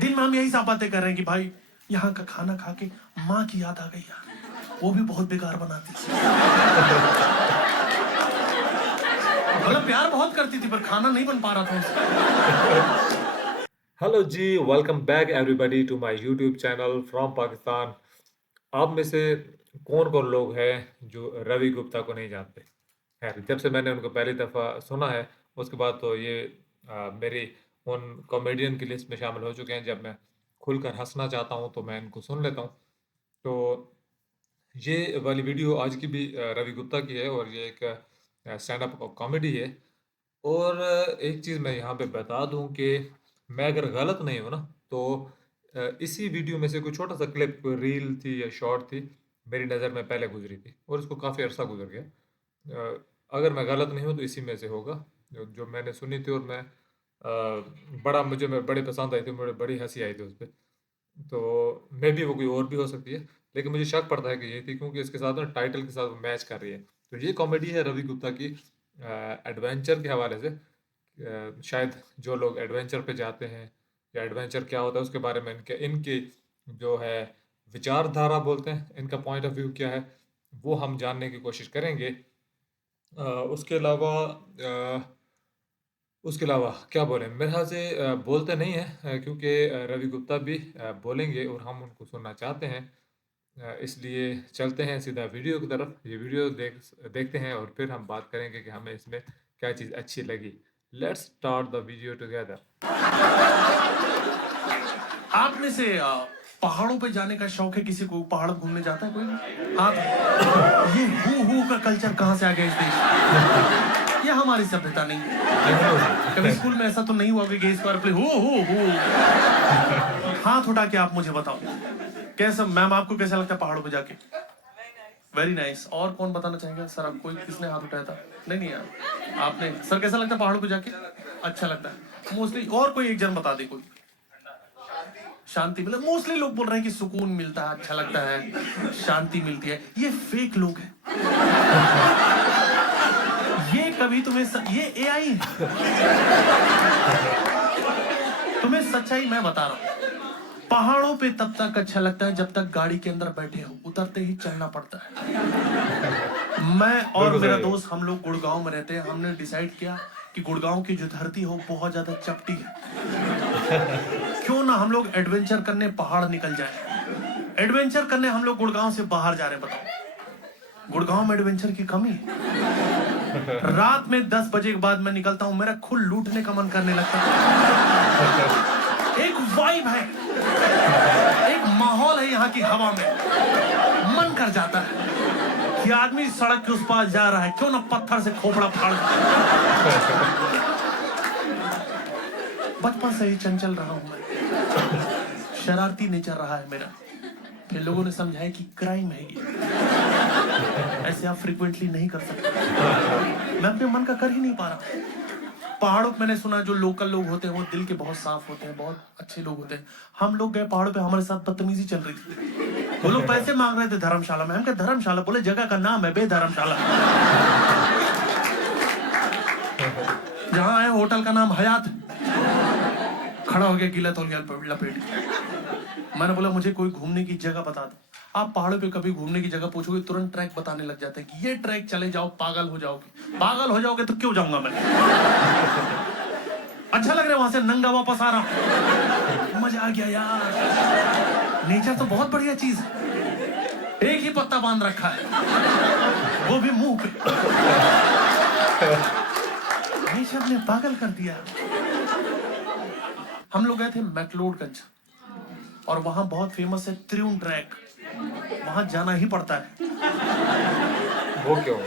दिन में हम यही सब बातें कर रहे हैं कि भाई यहाँ का खाना खा के माँ की याद आ गई यार, वो भी बहुत बेकार बनाती थी। मतलब प्यार बहुत करती थी पर खाना नहीं बन पा रहा था उसका। Hello ji, welcome back everybody to my YouTube channel from Pakistan. आप में से कौन कौन लोग हैं जो रवि गुप्ता को नहीं जानते? खैर, जब से मैंने उनको पहली दफ़ा सुना है उसके बाद तो ये मेरी उन कॉमेडियन की लिस्ट में शामिल हो चुके हैं। जब मैं खुलकर हंसना चाहता हूँ तो मैं इनको सुन लेता हूँ। तो ये वाली वीडियो आज की भी रवि गुप्ता की है और ये एक स्टैंड अप कॉमेडी है। और एक चीज़ मैं यहाँ पे बता दूँ कि मैं अगर गलत नहीं हूँ ना तो इसी वीडियो में से कोई छोटा सा क्लिप, कोई रील थी या शॉर्ट थी, मेरी नज़र में पहले गुजरी थी और इसको काफ़ी अरसा गुजर गया। अगर मैं गलत नहीं हूँ तो इसी में से होगा जो मैंने सुनी थी। और मुझे बड़ी पसंद आई थी, मुझे बड़ी हंसी आई थी उस पर। तो मे बी वो कोई और भी हो सकती है, लेकिन मुझे शक पड़ता है कि ये थी क्योंकि इसके साथ ना टाइटल के साथ वो मैच कर रही है। तो ये कॉमेडी है रवि गुप्ता की एडवेंचर के हवाले से। शायद जो लोग एडवेंचर पे जाते हैं या एडवेंचर क्या होता है उसके बारे में इनके इनकी जो है विचारधारा बोलते हैं, इनका पॉइंट ऑफ व्यू क्या है, वो हम जानने की कोशिश करेंगे। अ, उसके अलावा उसके अलावा क्या बोलें, मेरे ख्याल से बोलते नहीं हैं क्योंकि रवि गुप्ता भी बोलेंगे और हम उनको सुनना चाहते हैं। इसलिए चलते हैं सीधा वीडियो की तरफ। ये वीडियो देखते हैं और फिर हम बात करेंगे कि हमें इसमें क्या चीज़ अच्छी लगी। Let's start the video together. आप में से पहाड़ों पे जाने का शौक है किसी को? पहाड़ घूमने जाता है कोई? हाँ, ये हु का कल्चर कहाँ से आ गया इस देश में? ये हमारी सभ्यता नहीं है। कभी स्कूल में ऐसा तो नहीं हुआ कि गेस पर प्ले हु। हाथ उठा के आप मुझे बताओ, कैसा मैम आपको कैसा लगता है पहाड़ों पे जाके? Very nice. और कौन बताना चाहेगा? सर आप कोई किसने हाथ उठाया था? नहीं यार आपने। सर कैसा लगता है पहाड़ों पे जाके? अच्छा लगता है मोस्टली। और कोई एक जन बता दे कोई। शांति मतलब मोस्टली लोग बोल रहे हैं कि सुकून मिलता है, अच्छा लगता है, शांति मिलती है। ये फेक लोग हैं। ये कभी ये एआई है। तुम्हें सच्चाई मैं बता रहा हूं, पहाड़ों पे तब तक अच्छा लगता है जब तक गाड़ी के अंदर बैठे हो, उतरते ही चढ़ना पड़ता है। मैं और मेरा दोस्त हम लोग गुड़गांव में रहते हैं। हमने डिसाइड किया कि गुड़गांव की जो धरती हो बहुत ज्यादा चपटी है, क्यों ना हम लोग एडवेंचर करने पहाड़ निकल जाए। एडवेंचर करने हम लोग गुड़गांव से बाहर जा रहे हैं। बताओ गुड़गांव में एडवेंचर की कमी है? रात में 10 बजे के बाद मैं निकलता हूं, मेरा खुद लूटने का मन करने लगता है। एक वाइब है, एक माहौल है यहाँ की हवा में, मन कर जाता है कि आदमी सड़क के उस पार जा रहा है, क्यों ना पत्थर से खोपड़ा फाड़। बचपन से ही चंचल रहा हूं मैं, शरारती नेचर रहा है मेरा। फिर लोगों ने समझाया कि क्राइम है ये, ऐसे आप फ्रीक्वेंटली नहीं कर सकते। मैं अपने मन का कर ही नहीं पा रहा। पहाड़ों पे मैंने सुना जो लोकल लोग होते हैं वो दिल के बहुत साफ होते हैं, बहुत अच्छे लोग होते हैं। हम लोग गए पहाड़ों पे, हमारे साथ बदतमीजी चल रही थी। वो लोग पैसे मांग रहे थे धर्मशाला में। हम कहे धर्मशाला? बोले जगह का नाम है बेधर्मशाला। जहाँ है होटल का नाम हयात। खड़ा हो गया, गीला तौलिया लपेट। मैंने बोला मुझे कोई घूमने की जगह बता दो। आप पहाड़ों पे कभी घूमने की जगह पूछोगे तुरंत ट्रैक बताने लग जाते हैं कि ये ट्रैक चले जाओ, पागल हो जाओगे। पागल हो जाओगे तो क्यों जाऊंगा मैं? अच्छा लग रहा है वहां से नंगा वापस आ रहा, मजा आ गया यार। नेचर तो बहुत बढ़िया चीज है। एक ही पत्ता बांध रखा है, वो भी मुंह पे। नेचर ने पागल कर दिया। हम लोग गए थे मैक्लोडगंज और वहां बहुत फेमस है त्रिउंड ट्रैक। वहां जाना ही पड़ता है। वो क्यों?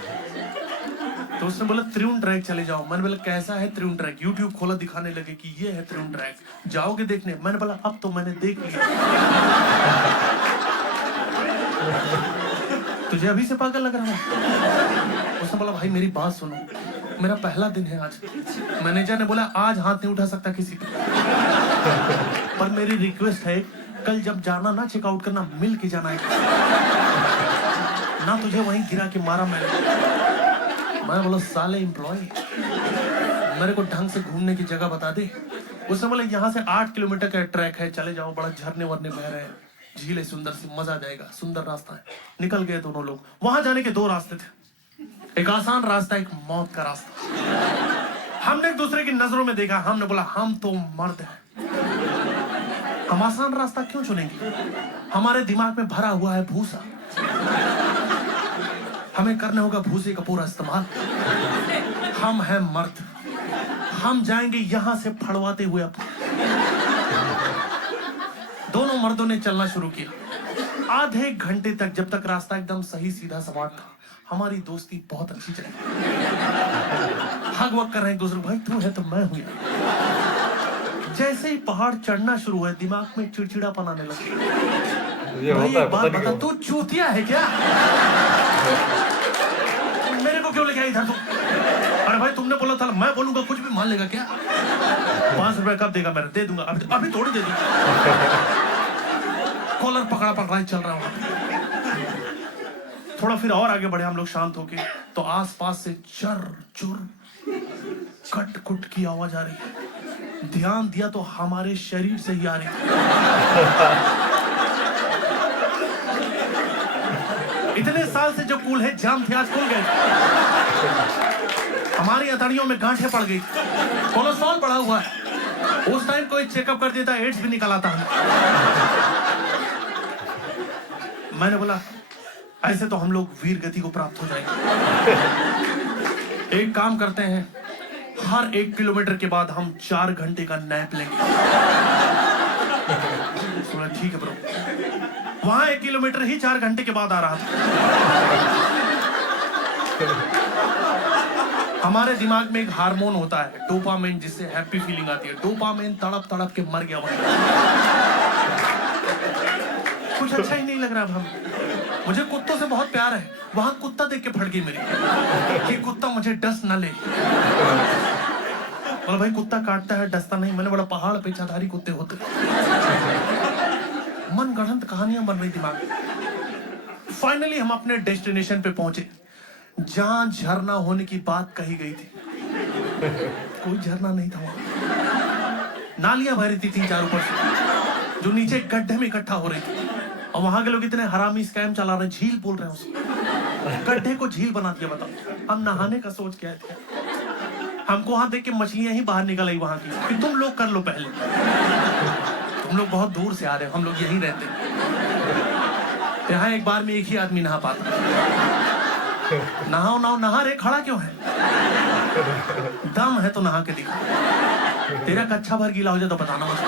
तो उसने बोला त्रिउंड ट्रैक चले जाओ। मैंने बोला कैसा है त्रिउंड ट्रैक? यूट्यूब खोला, दिखाने लगे कि ये है त्रिउंड ट्रैक, जाओगे देखने? मैंने बोला अब तो मैंने देख लिया। तुझे अभी से पागल लग रहा है? उसने बोला भाई मेरी बात सुनो, मेरा पहला दिन है आज। मैनेजर ने बोला आज हाथ नहीं उठा सकता किसी पे, पर मेरी रिक्वेस्ट है कल जब जाना ना चेकआउट करना, मिल के जाना है ना, तुझे वहीं गिरा के मारा मैंने बोला साले एम्प्लॉय, मेरे को ढंग से घूमने की जगह बता दे। उसने बोले यहाँ से 8 किलोमीटर का ट्रैक है, चले जाओ, बड़ा झरने वरने बह रहे हैं, झील है सुंदर सी, मजा आ जाएगा, सुंदर रास्ता है। निकल गए दोनों लोग। वहां जाने के 2 रास्ते थे, एक आसान रास्ता, एक मौत का रास्ता। हमने एक दूसरे की नजरों में देखा, हमने बोला हम तो मर्द हैं, हम आसान रास्ता क्यों चुनेंगे? हमारे दिमाग में भरा हुआ है भूसा, हमें करना होगा भूसे का पूरा इस्तेमाल। हम हैं मर्द, हम जाएंगे यहां से फड़वाते हुए। दोनों मर्दों ने चलना शुरू किया। आधे घंटे तक, जब तक रास्ता एकदम सही सीधा सपाट था, हमारी दोस्ती बहुत अच्छी चली। हग वग कर रहे हैं एक दूसरे, भाई तू है तो मैं हूं यार। जैसे ही पहाड़ चढ़ना शुरू हुआ, दिमाग में चिड़चिड़ापन आने लगा। भाई एक बात बता, तू चूतिया है क्या? मेरे को क्यों लेके आई इधर तू? अरे भाई तुमने बोला था, मैं बोलूंगा कुछ भी मान लेगा क्या? 5 रुपए कब देगा? मैं दे दूंगा, अभी थोड़ी दे दूंगा। कॉलर पकड़ा पकड़ा ही चल रहा हूँ। थोड़ा फिर और आगे बढ़े हम लोग शांत होके, तो आसपास से चर चुर कट कुट की आवाज आ रही है। ध्यान दिया तो हमारे शरीर से ही आ रही है। इतने साल से जो कूल्हे जाम थे, आज खुल गए। हमारी अतड़ियों में गांठें पड़ गई, कोलेस्ट्रॉल बढ़ा हुआ है। उस टाइम कोई चेकअप कर देता, एड्स भी निकल आता है। मैंने बोला ऐसे तो हम लोग वीर गति को प्राप्त हो जाएंगे। एक काम करते हैं, हर 1 किलोमीटर के बाद हम 4 घंटे का नैप लेंगे। सुना ठीक है ब्रो। वहां 1 किलोमीटर ही 4 घंटे के बाद आ रहा था। हमारे दिमाग में एक हार्मोन होता है डोपामिन, जिससे हैप्पी फीलिंग आती है। डोपामिन तड़प तड़प के मर गया वहां। कुछ अच्छा ही नहीं लग रहा। अब हम, मुझे कुत्तों से बहुत प्यार है, वहां कुत्ता देख के फट गई मेरी कि कुत्ता मुझे डस न ले। बोला भाई कुत्ता काटता है, डसता नहीं। मैंने बोला पहाड़ पे चाधारी कुत्ते होते। मन गढ़ंत कहानियां बन रही दिमाग में। फाइनली हम अपने डेस्टिनेशन पे पहुंचे, जहां झरना होने की बात कही गई थी। कोई झरना नहीं था वहां। नालियां भरी थी 3-4 ऊपर से, जो नीचे गड्ढे में इकट्ठा हो रही थी। और वहां के लोग इतने हरामी स्कैम चला रहे, झील बोल रहे हैं उसको। गड्ढे को झील बना दिया। बताओ हम नहाने का सोच के आए थे, हमको वहां देख के मछलियां ही बाहर निकल आई वहां की कि तुम लोग कर लो पहले, तुम लोग बहुत दूर से आ रहे हो, हम लोग यहीं रहते हैं। यहाँ एक बार में एक ही आदमी नहा पाता। नहाओ नहाओ, नहा रे, खड़ा क्यों है? दम है तो नहा के दिखा। तेरा कच्चा भर गीला हो जाए तो बताना मुझे।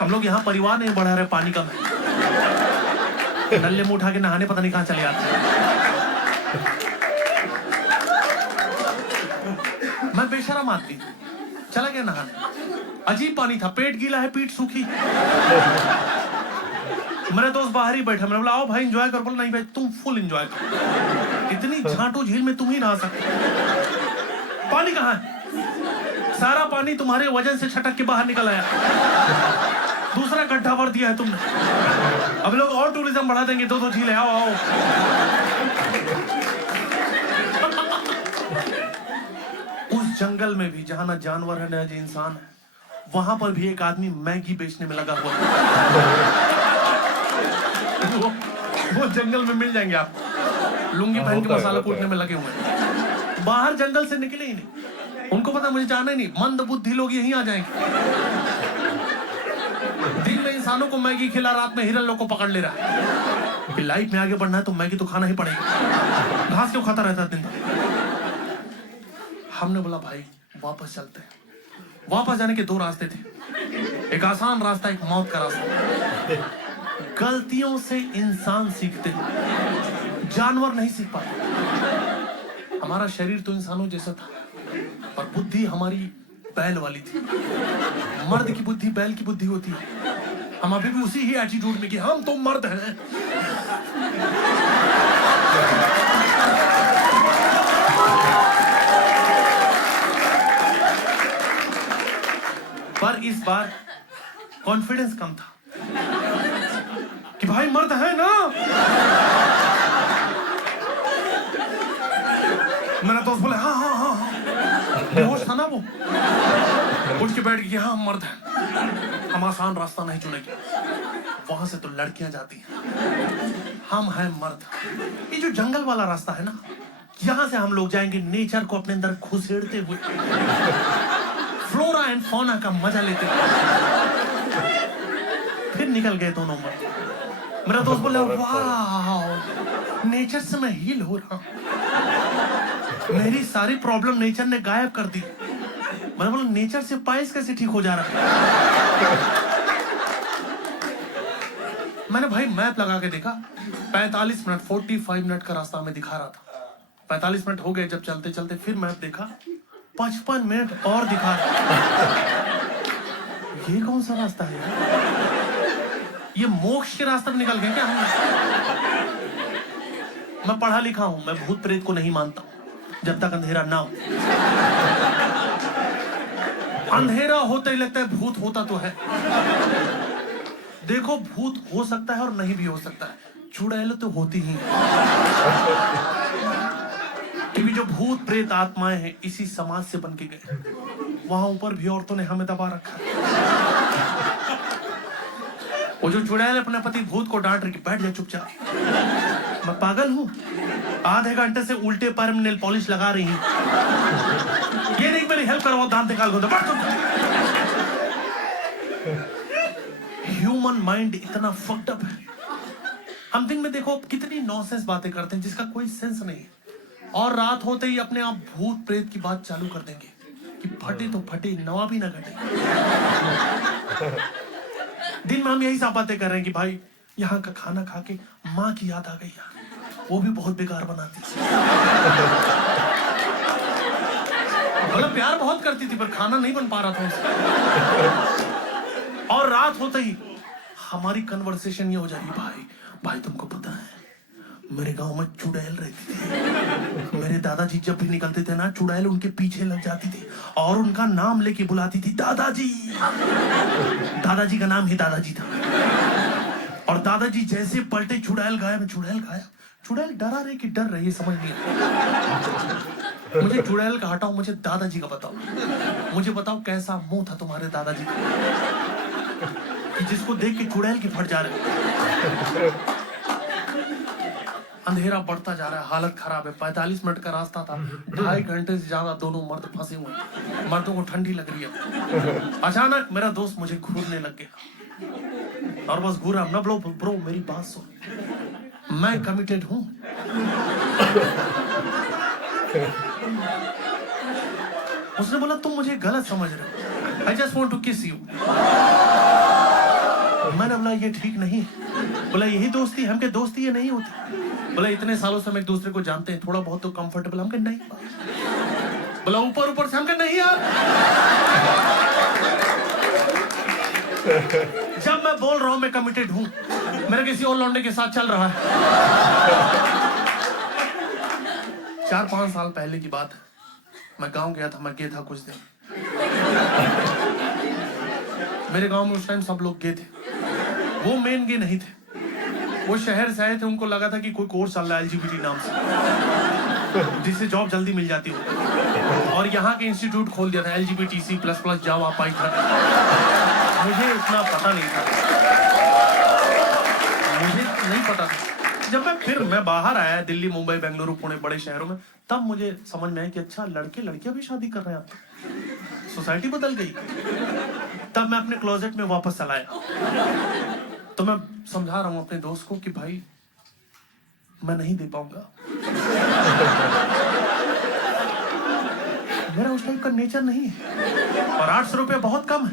हम लोग यहाँ परिवार नहीं बढ़ा रहे, पानी कम है। नल्ले मुंह उठा के नहाने पता नहीं कहाँ चले जाते। मैं बेशरम आदमी चला गया नहाने। अजीब पानी था, पेट गीला है, पीठ सूखी। मेरे दोस्त बाहर ही बैठा, मैंने बोला आओ भाई एंजॉय कर। बोला नहीं भाई तुम फुल एंजॉय करो, इतनी झांटू झील में तुम ही नहा सकते। पानी कहाँ है? सारा पानी तुम्हारे वजन से छटक के बाहर निकल आया। दूसरा गड्ढा भर दिया है तुमने। अब लोग और टूरिज्म बढ़ा देंगे, 2-2 झील है, आओ आओ। उस जंगल में भी जहां न जानवर है न इंसान है, वहां पर भी एक आदमी मैगी बेचने में लगा हुआ है। वो जंगल में मिल जाएंगे आपको, लुंगी पहन के मसाला कूटने में लगे हुए हैं। बाहर जंगल से निकले ही नहीं, उनको पता मुझे जाना ही नहीं। मंद बुद्धि लोग यहीं आ जाएंगे। दिन में इंसानों को मैगी खिला, रात में हिरन लोग को पकड़ ले रहा है कि लाइफ में आगे बढ़ना है तो मैगी तो खाना ही पड़ेगा। घास क्यों खाता रहता है दिन भर? हमने बोला भाई वापस चलते हैं। वापस जाने के 2 रास्ते थे, एक आसान रास्ता, एक मौत का रास्ता। गलतियों से इंसान सीखते हैं, जानवर नहीं सीख पाते। हमारा शरीर तो इंसानों जैसा था, पर बुद्धि हमारी बैल वाली थी। मर्द की बुद्धि बैल की बुद्धि होती है। हम अभी भी उसी ही एटीट्यूड में कि हम तो मर्द हैं। पर इस बार कॉन्फिडेंस कम था कि भाई मर्द है ना। मेरा दोस्त बोले हाँ हाँ हाँ हाँ। बेहोश था ना वो, उठ के बैठ गया, हम मर्द हैं, हम आसान रास्ता नहीं चुनेंगे, वहां से तो लड़कियां जाती हैं, हम हैं मर्द। ये जो जंगल वाला रास्ता है ना, यहां से हम लोग जाएंगे नेचर को अपने अंदर घुसेड़ते हुए, फ्लोरा एंड फौना का मजा लेते हुए। फिर निकल गए दोनों मर्द। मेरा दोस्त बोला वाह, नेचर से मैं हील हो रहा हूं, मेरी सारी प्रॉब्लम नेचर ने गायब कर दी। मैंने बोला नेचर से पाइल्स कैसे ठीक हो जा रहा है? मैंने भाई मैप लगा के देखा, 45 मिनट 45 मिनट का रास्ता हमें दिखा रहा था। 45 मिनट हो गए जब चलते चलते, फिर मैप देखा 55 मिनट और दिखा रहा। ये कौन सा रास्ता है यार? ये मोक्ष के रास्ते में निकल गए क्या हम? मैं पढ़ा लिखा हूं, मैं भूत प्रेत को नहीं मानता जब तक अंधेरा ना हो। अंधेरा होता ही लगता है भूत होता तो है। देखो भूत हो सकता है और नहीं भी हो सकता है, चुड़ैल तो होती ही है। क्योंकि जो भूत प्रेत आत्माएं हैं इसी समाज से बन के गए, वहां ऊपर भी औरतों ने हमें दबा रखा है। वो जो चुड़ैल अपने पति भूत को डांट रही कि बैठ जा चुपचाप, मैं पागल हूं, आधे घंटे से उल्टे पैर में नेल पॉलिश लगा रही हूं, ये नहीं मेरी हेल्प करो, दांत निकाल दो। ह्यूमन माइंड इतना फक्ड अप है, हम दिन में देखो कितनी नॉनसेंस बातें करते हैं जिसका कोई सेंस नहीं है, और रात होते ही अपने आप भूत प्रेत की बात चालू कर देंगे कि फटे तो फटे, नवा भी ना घटे। दिन में हम यही सब बातें कर रहे हैं कि भाई यहाँ का खाना खा के माँ की याद आ गई यार, वो भी बहुत बेकार बनाती थी, मतलब प्यार बहुत करती थी पर खाना नहीं बन पा रहा था उसका। और रात होते ही हमारी कन्वर्सेशन ये हो जाएगी, भाई भाई तुमको पता है मेरे गांव में चुड़ैल रहती थी, मेरे दादाजी जब भी निकलते थे ना चुड़ैल उनके पीछे लग जाती थी और उनका नाम लेके बुलाती थी दादाजी। दादाजी का नाम ही दादाजी था, और दादाजी जैसे पलटे चुड़ैल गायब, चुड़ैल गायब। चुड़ैल डरा रहे कि डर रही है समझ नहीं आता। मुझे चुड़ैल का हटाओ, मुझे दादाजी का बताओ, मुझे बताओ कैसा मुंह था तुम्हारे दादाजी का कि जिसको देख के चुड़ैल की फट जा रहे। अंधेरा बढ़ता जा रहा है, हालत खराब है, 45 मिनट का रास्ता था, 2.5 घंटे से ज्यादा दोनों मर्द फंसे हुए, मर्दों को ठंडी लग रही है। अचानक मेरा दोस्त मुझे घूरने लग गया और बस घूरा ना, ब्रो मेरी बात सुन, मैं कमिटेड हूं। उसने बोला तुम मुझे गलत समझ रहे हो, आई जस्ट वॉन्ट टू किस यू। मैंने बोला ये ठीक नहीं, बोला यही दोस्ती, हम के दोस्ती ये नहीं होती, बोला इतने सालों से हम एक दूसरे को जानते हैं, थोड़ा बहुत तो कंफर्टेबल, हम के नहीं, बोला ऊपर ऊपर से, हम के नहीं यार। जब मैं बोल रहा हूं मैं कमिटेड हूं, मेरा किसी और लौंडे के साथ चल रहा है। 4-5 साल पहले की बात है, मैं गांव गया था, मैं गया था कुछ दिन, मेरे गांव में उस टाइम सब लोग गए थे, वो मेन गे नहीं थे, वो शहर से आए थे, उनको लगा था कि कोई कोर्स चल रहा है LGBT नाम से जिससे जॉब जल्दी मिल जाती हो, और यहाँ के इंस्टीट्यूट खोल दिया था LGBTC++ जावा पाइथन। मुझे उतना पता नहीं था, मुझे नहीं पता था। जब मैं बाहर आया दिल्ली, मुंबई, बेंगलुरु, पुणे, बड़े शहरों में, तब मुझे समझ में आया कि अच्छा लड़के लड़कियां भी शादी कर रहे हैं, अब सोसाइटी बदल गई। तब मैं अपने क्लोजेट में वापस चला आया, तो मैं समझा रहा हूं अपने दोस्त को कि भाई मैं नहीं दे पाऊंगा, मेरा उस टाइप का नेचर नहीं है, और 800 रुपये बहुत कम है।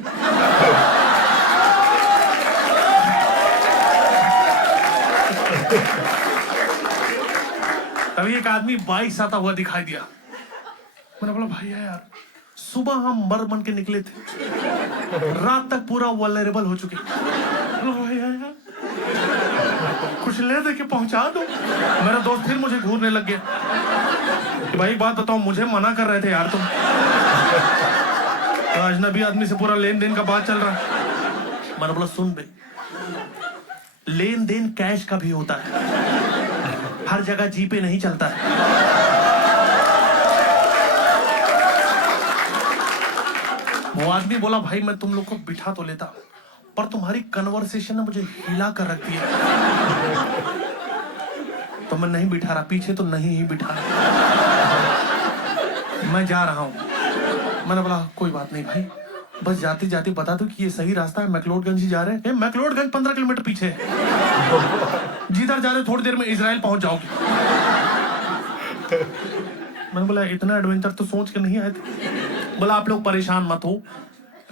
तभी एक आदमी बाइक से आता हुआ दिखाई दिया, मैंने बोला भाई यार सुबह हम मर बन के निकले थे, रात तक पूरा वल्नरेबल हो चुके, कुछ ले दे के पहुंचा दो। मेरा दोस्त फिर मुझे घूरने लग गया कि भाई बात बताओ, मुझे मना कर रहे थे यार तुम, तो अजनबी आदमी से पूरा लेन देन का बात चल रहा है। मैंने बोला सुन बे, लेन देन कैश का भी होता है, हर जगह जीपे नहीं चलता है। वो आदमी बोला भाई मैं तुम लोग को बिठा तो लेता पर तुम्हारी कन्वर्सेशन ने मुझे हिला कर रख दिया। तो मैं नहीं बिठा रहा, पीछे तो नहीं ही बिठा रहा, मैं जा रहा हूं। मैंने बोला कोई बात नहीं भाई, बस जाते जाते बता दो कि ये सही रास्ता है, मैक्लोडगंज ही जा रहे हैं। मैक्लोडगंज 15 किलोमीटर पीछे है, जिधर जा रहे थोड़ी देर में इजराइल पहुंच जाओगे। मैंने बोला इतना एडवेंचर तो सोच के नहीं आए थे। बोला आप लोग परेशान मत हो,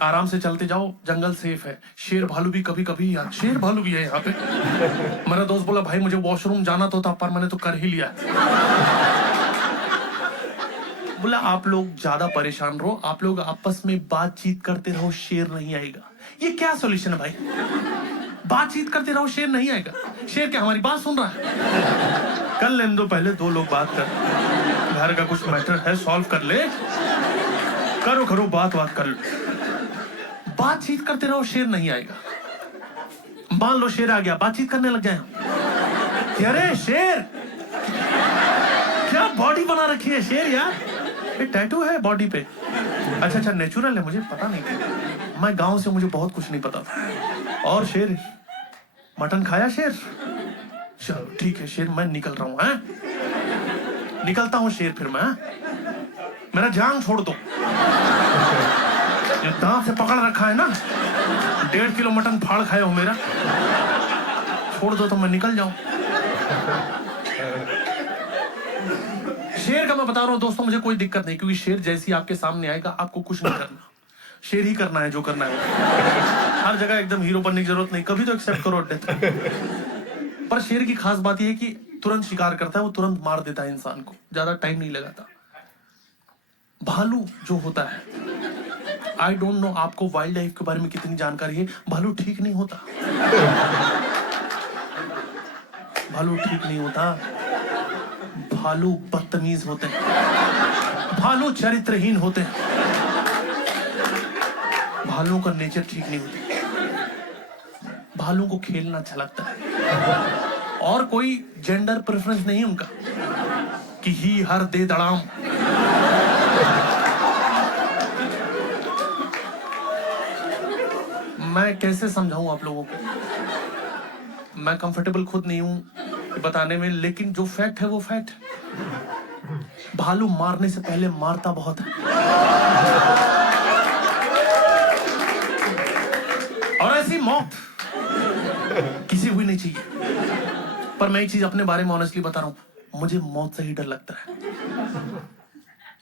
आराम से चलते जाओ, जंगल सेफ है, शेर भालू भी कभी कभी, यार शेर भालू भी है यहाँ पे। मेरा दोस्त बोला भाई मुझे वॉशरूम जाना तो था पर मैंने तो कर ही लिया। बोला आप लोग ज्यादा परेशान रहो, आप लोग आपस में बातचीत करते रहो, शेर नहीं आएगा। ये क्या सॉल्यूशन है भाई? बातचीत करते रहो शेर नहीं आएगा? शेर क्या हमारी बात सुन रहा है? कर लेने दो पहले, दो लोग बात कर, घर का कुछ मैटर है सॉल्व कर ले, करो करो बात कर लो। बातचीत करते रहो शेर नहीं आएगा। मान लो शेर आ गया, बातचीत करने लग जाए। अरे शेर क्या बॉडी बना रखी है शेर यार, ये टैटू है बॉडी पे? अच्छा नेचुरल है, मुझे पता नहीं था, मैं गांव से, मुझे बहुत कुछ नहीं पता था। और शेर मटन खाया शेर? चलो ठीक है शेर, मैं निकल रहा हूं। निकलता हूं शेर फिर मैं, मेरा जान छोड़ दो, जो दांत से पकड़ रखा है ना, 1.5 किलो मटन फाड़ खाए हो मेरा, छोड़ दो तो मैं निकल जाऊं। शेर का मैं बता रहा हूं दोस्तों, मुझे कोई दिक्कत नहीं, क्योंकि शेर जैसी आपके सामने आएगा आपको कुछ नहीं करना, शेर ही करना है जो करना है। हर जगह एकदम हीरो बनने की जरूरत नहीं, कभी तो एक्सेप्ट करो डेथ। पर शेर की खास बात यह है कि तुरंत शिकार करता है, वो तुरंत मार देता है इंसान को, ज्यादा टाइम नहीं लगाता। भालू जो होता है, आई डोंट नो आपको वाइल्ड लाइफ के बारे में कितनी जानकारी है, भालू ठीक नहीं होता। भालू ठीक नहीं होता, भालू बदतमीज होते हैं, भालू चरित्रहीन होते हैं, भालू का नेचर ठीक नहीं होता। भालू को खेलना अच्छा लगता है, और कोई जेंडर प्रेफरेंस नहीं उनका कि ही हर दे दड़ाम। मैं कैसे समझाऊं आप लोगों को, मैं कंफर्टेबल खुद नहीं हूं बताने में, लेकिन जो फैक्ट है वो फैक्ट है। भालू मारने से पहले मारता बहुत है, और ऐसी मौत किसी हुई नहीं चाहिए। पर मैं एक चीज अपने बारे में ऑनेस्टली बता रहा हूं, मुझे मौत से ही डर लगता है,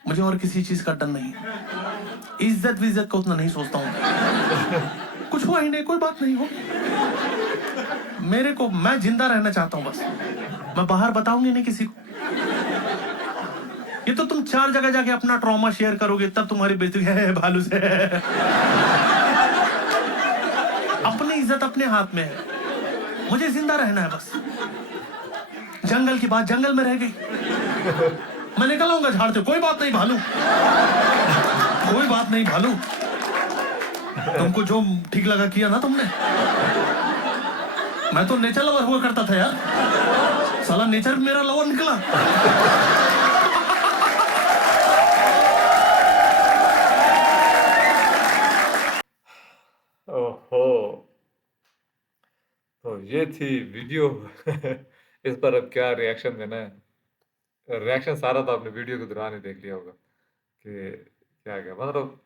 मुझे और किसी चीज का डर नहीं। इज्जत विज्जत का उतना नहीं सोचता हूं, कुछ हुआ ही नहीं, कोई बात नहीं हो, मेरे को, मैं जिंदा रहना चाहता हूं बस, मैं बाहर बताऊंगी नहीं किसी को। ये तो तुम 4 जगह जाके अपना ट्रॉमा शेयर करोगे तब तुम्हारी बेइज्जती है भालू से। अपनी इज्जत अपने हाथ में है, मुझे जिंदा रहना है बस। जंगल की बात जंगल में रह गई, मैं निकल आऊंगा झाड़ से, कोई बात नहीं भालू, कोई बात नहीं भालू, तुमको जो ठीक लगा किया ना तुमने। मैं तो नेचर लवर हुआ करता था यार, साला नेचर मेरा लवर निकला। ओहो, तो ये थी वीडियो। इस पर अब क्या रिएक्शन देना है? रिएक्शन सारा तो आपने वीडियो के दौरान ही देख लिया होगा कि क्या क्या मतलब।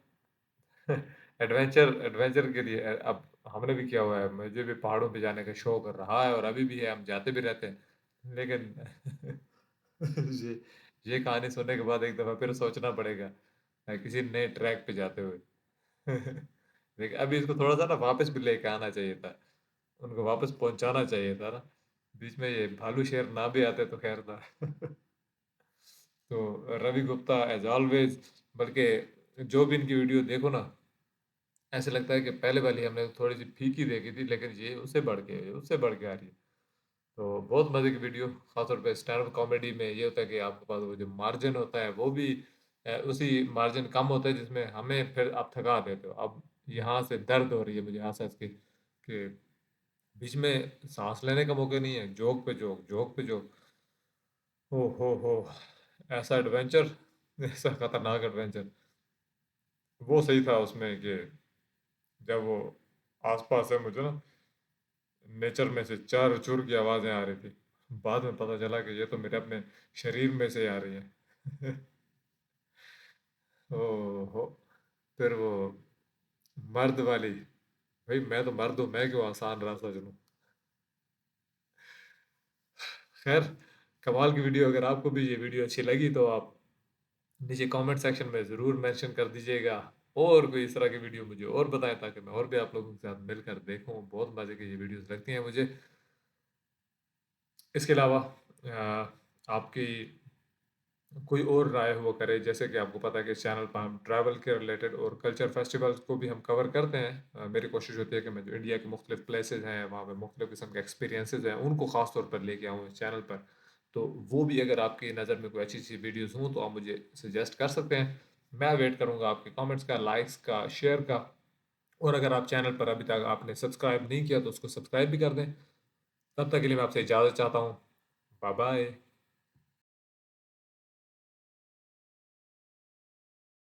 एडवेंचर एडवेंचर के लिए अब हमने भी किया हुआ है, मुझे भी पहाड़ों पे जाने का शौक रहा है और अभी भी है, हम जाते भी रहते हैं। लेकिन ये ये कहानी सुनने के बाद एक दफ़ा फिर सोचना पड़ेगा किसी नए ट्रैक पे जाते हुए। लेकिन अभी इसको थोड़ा सा ना वापस भी लेके आना चाहिए था, उनको वापस पहुंचाना चाहिए था ना। बीच में ये भालू शेर ना भी आते तो खैर था। तो रवि गुप्ता एज ऑलवेज, बल्कि जो भी इनकी वीडियो देखो ना, ऐसे लगता है कि पहले वाली हमने थोड़ी सी फीकी देखी थी, लेकिन ये उससे बढ़ के आ रही है। तो बहुत मज़े की वीडियो, खासतौर पे स्टैंड अप कॉमेडी में ये होता है कि आपके पास वो जो मार्जिन होता है वो भी उसी मार्जिन कम होता है जिसमें हमें फिर आप थका देते हो। अब यहाँ से दर्द हो रही है मुझे आस की कि बीच में सांस लेने का मौका नहीं है, जोक पे जोक, जोक पे जोक। हो ऐसा एडवेंचर, ऐसा खतरनाक एडवेंचर। वो सही था उसमें कि जब वो आसपास से मुझे ना नेचर में से चार चुर की आवाज़ें आ रही थी। बाद में पता चला कि ये तो मेरे अपने शरीर में से आ रही है। ओहो। फिर वो मर्द वाली, भाई मैं तो मर्द हूँ, मैं क्यों आसान रास्ता चुनूं। खैर, कमाल की वीडियो। अगर आपको भी ये वीडियो अच्छी लगी तो आप नीचे कमेंट सेक्शन में ज़रूर मेंशन कर दीजिएगा, और कोई इस तरह की वीडियो मुझे और बताएं ताकि मैं और भी आप लोगों के साथ मिलकर देखूं। बहुत मज़े की ये वीडियोस लगती हैं मुझे। इसके अलावा आपकी कोई और राय हो करे, जैसे कि आपको पता है कि इस चैनल पर हम ट्रैवल के रिलेटेड और कल्चर फेस्टिवल्स को भी हम कवर करते हैं। मेरी कोशिश होती है कि मैं जो इंडिया के मुख्तलिफ प्लेसेस हैं वहाँ पे मुख्तलिफ किस्म के एक्सपीरियंसेस हैं उनको ख़ास तौर पर लेके आऊँ इस चैनल पर। तो वो भी अगर आपकी नज़र में कोई अच्छी अच्छी वीडियोस हों तो आप मुझे सजेस्ट कर सकते हैं। मैं वेट करूँगा आपके कमेंट्स का, लाइक्स का, शेयर का। और अगर आप चैनल पर अभी तक आपने सब्सक्राइब नहीं किया तो उसको सब्सक्राइब भी कर दें। तब तक के लिए मैं आपसे इजाज़त चाहता हूँ। Bye bye.